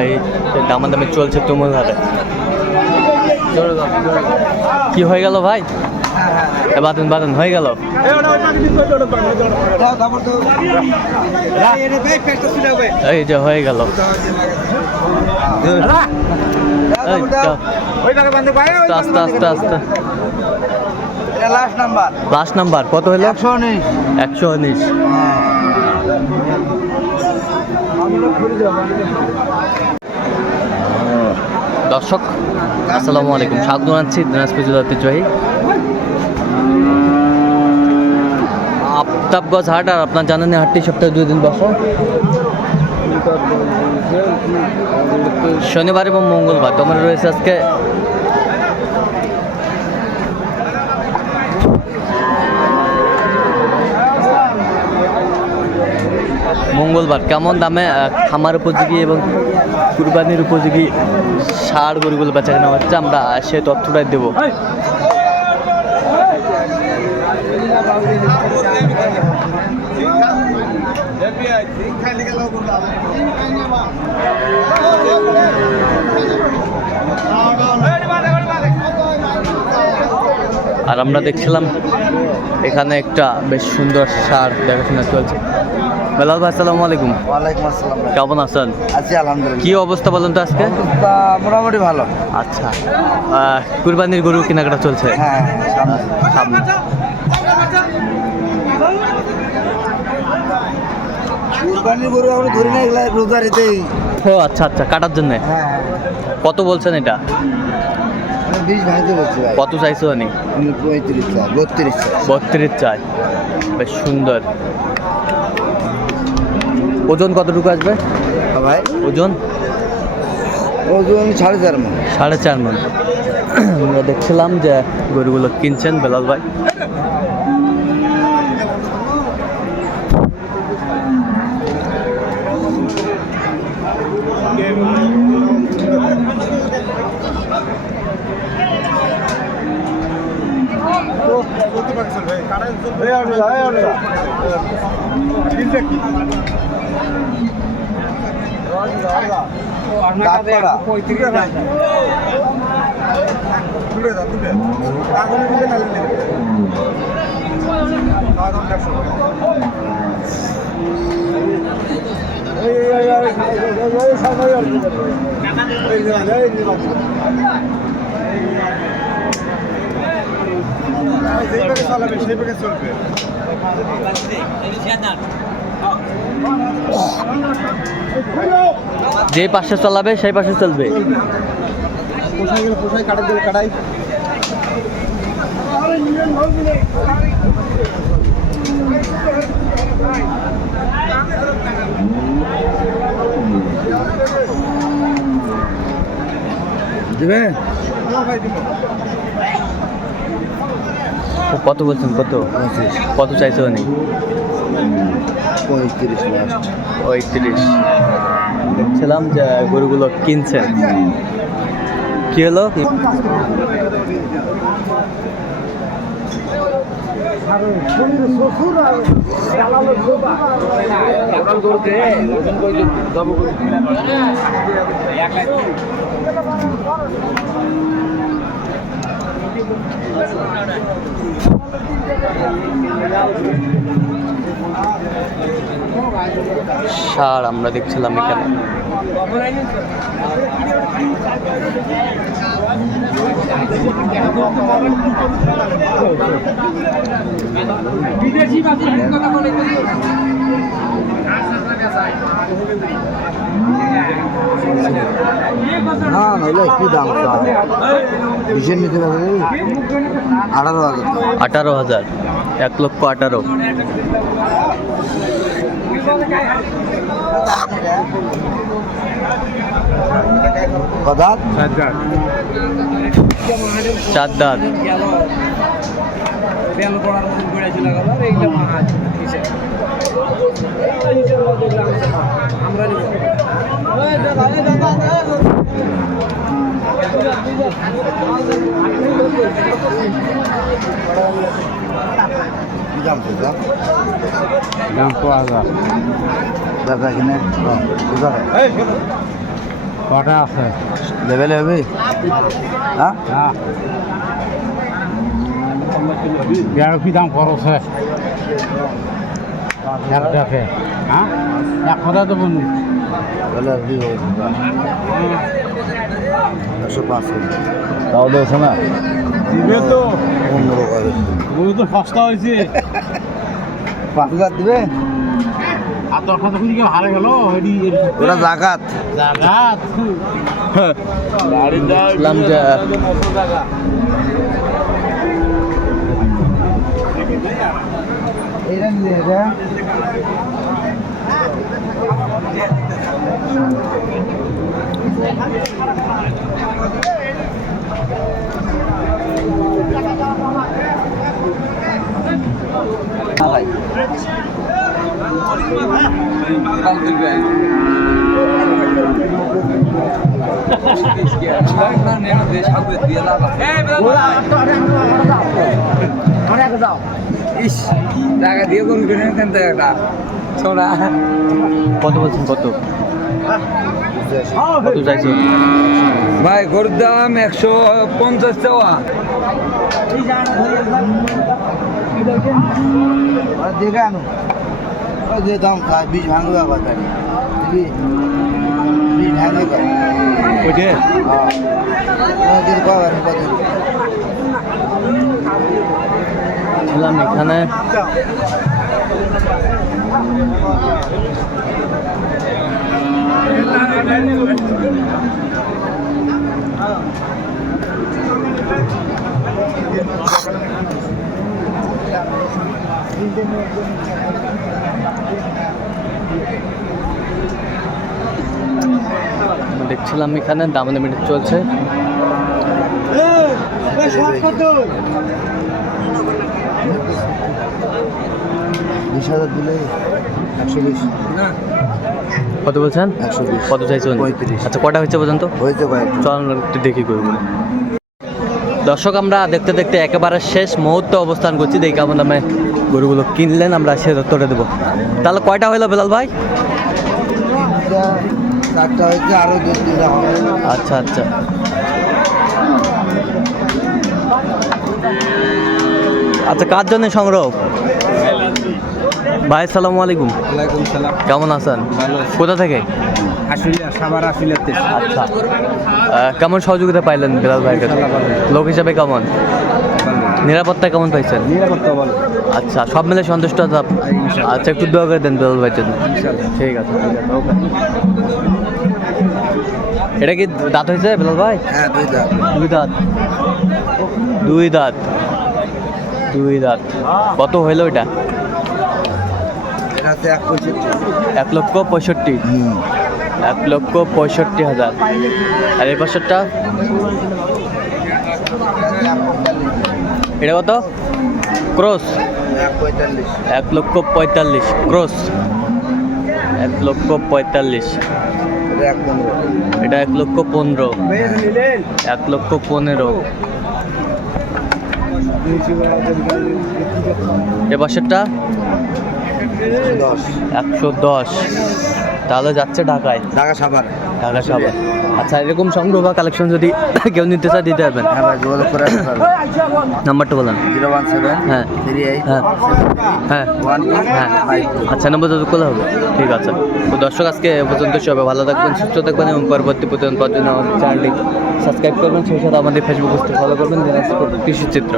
এই দামাদামি চলছে তুমুল হারে। কি হয়ে গেল ভাই? বাদন বাদন হয়ে গেল। এই যে হয়ে গেল। আস্তে আস্তে আস্তে লাস্ট নাম্বার কত হলো? 119। দর্শক আসসালামু আলাইকুম, স্বাগত জানাচ্ছি দিনাজপুর জেলার ঐতিহ্যবাহী আফতাবগঞ্জ হাট। আর আপনার জানেন হাটটি সপ্তাহে 2 দিন বসে, শনিবার এবং মঙ্গলবার। তোমার রয়েছে আজকে মঙ্গলবার। কেমন দামে খামার উপযোগী এবং কুরবানির উপযোগী ষাঁড় গরুগুলো বেচা কেনা হচ্ছে, আমরা সে তথ্যটাই দেবো। আর আমরা দেখছিলাম এখানে একটা বেশ সুন্দর ষাঁড় দেখাশোনা চলছে। বেলাল ভাই আসসালামু আলাইকুম। ওয়ালাইকুম আসসালাম। কেমন আছেন? আছি আলহামদুলিল্লাহ। কি অবস্থা বলেন তো আজকে? মোটামুটি ভালো। আচ্ছা, কুরবানির গরু কেনাকাটা চলছে? হ্যাঁ, সামনে। কুরবানির গরু আমরা ধরি না, এগুলা রোজারিতেই। ও আচ্ছা আচ্ছা, কাটার জন্যে। হ্যাঁ, কত বলছেন এটা? 20 ভাঙতে বলছি ভাই। কত চাইছো আমি? 35 চাই, 32 চাই। 32 চাই, বেশ সুন্দর। ওজন কতটুকু আসবে ভাই? ওজন 4.5 মণ। 4.5 মণ। আমরা দেখছিলাম যে গরুগুলো কিনছেন বেলাল ভাই। যে পাশে চালাবে সেই পাশে চলবে। কত বলছেন? কত চাইছো? 35। দেখছিলাম যে গরুগুলো কিনছেন। কি হলো? ষাঁড় আমরা দেখছিলাম এখানে। না নইলে কি দাম? 18,000। 1,18,000। চার দাঁত। দাদা কিনে কটা আছে লেভেলে হবে হ্যাঁ হ্যাঁ দেড় কি দাম খরচ হয় দেখে হ্যাঁ এক কথা তো বলুন তাহলে কি হবে 105 তাও দেছে না দিবে তো 15 করে ওই তো সস্তা হয়েছে 5000 দিবে আর তোর সাথে কি হারে গেল এডি ওটা জাকাত জাগাত ইসলাম যে এটা নিয়ে এটা ইস টাকা দিয়ে কোন কিনে কেন একটা ছোড়া কত বলছেন কত কত চাইছো ভাই গরুর দাম 150 টাকা দেখে আনো যে দাম খায় 20 ভাঙবে আবার বুঝলি 20 ভাঙবে কয় ওইটে হ্যাঁ দিন কয় কত ছিলাম এখানে দেখছিলাম এখানে দামাদামি চলছে 20,000 দিলে 120 না কত বলছেন 120 কত চাইছেন 35 আচ্ছা কটা হচ্ছে পর্যন্ত হয়েছে কয়েক চল একটু দেখি করবো দর্শক আমরা দেখতে দেখতে একেবারে শেষ মুহূর্তে অবস্থান করছি দেখি কেমন দামে গরুগুলো কিনলেন আমরা সে তথ্যটা দেবো তাহলে কয়টা হলো বেলাল ভাই 4টা হয়েছে আরো 2-3টা হবে আচ্ছা আচ্ছা আচ্ছা কার জন্য সংগ্রহ ভাই আসসালামু আলাইকুম ওয়ালাইকুম সালাম কেমন আছেন ভালো কোথা থেকে আসলে সাবার আসিলাতে আচ্ছা কেমন সহযোগিতা পাইলেন বেলাল ভাইয়ের কাছে লোক হিসাবে কেমন নিরাপত্তা কেমন পাইছেন নিরাপত্তা ভালো আচ্ছা সব মিলে সন্তুষ্ট তো আপ- আচ্ছা একটু দোয়া করে দেন বেলাল ভাইয়ের জন্য ঠিক আছে ওকে এটা কি দাঁত হয়েছে বেলাল ভাই হ্যাঁ দুইটা দুই দাঁত দুই দাঁত দুই দাঁত কত হইলো এটা এটাতে 1,65,000 1,65,000 আর এই পাশেরটা এটা কত ক্রস 1,45,000 ক্রস 1,45,000 এটা 1,15,000 1,15,000 এ পাশেরটা 110 তাহলে যাচ্ছে ঢাকায় ঢাকা সাভার ঢাকা সাভার আচ্ছা এরকম সংগ্রহ বা কালেকশন যদি কেউ নিতে চায় দিতে পারবেন হ্যাঁ ভাই যোগাযোগ করে আসতে পারবেন নাম্বারটা বলেন 017 হ্যাঁ 38 হ্যাঁ হ্যাঁ 12 হ্যাঁ 52 আচ্ছা নম্বর যোগ করলে হবে ঠিক আছে তো দর্শক আজকে এ পর্যন্ত সবাই ভালো থাকবেন সুস্থ থাকবেন এবং পরবর্তী প্রতিদিন পাওয়ার জন্য আমাদের চ্যানেলটি সাবস্ক্রাইব করবেন সেই সাথে আমাদের ফেসবুক পেজটি ফলো করবেন কৃষি চিত্র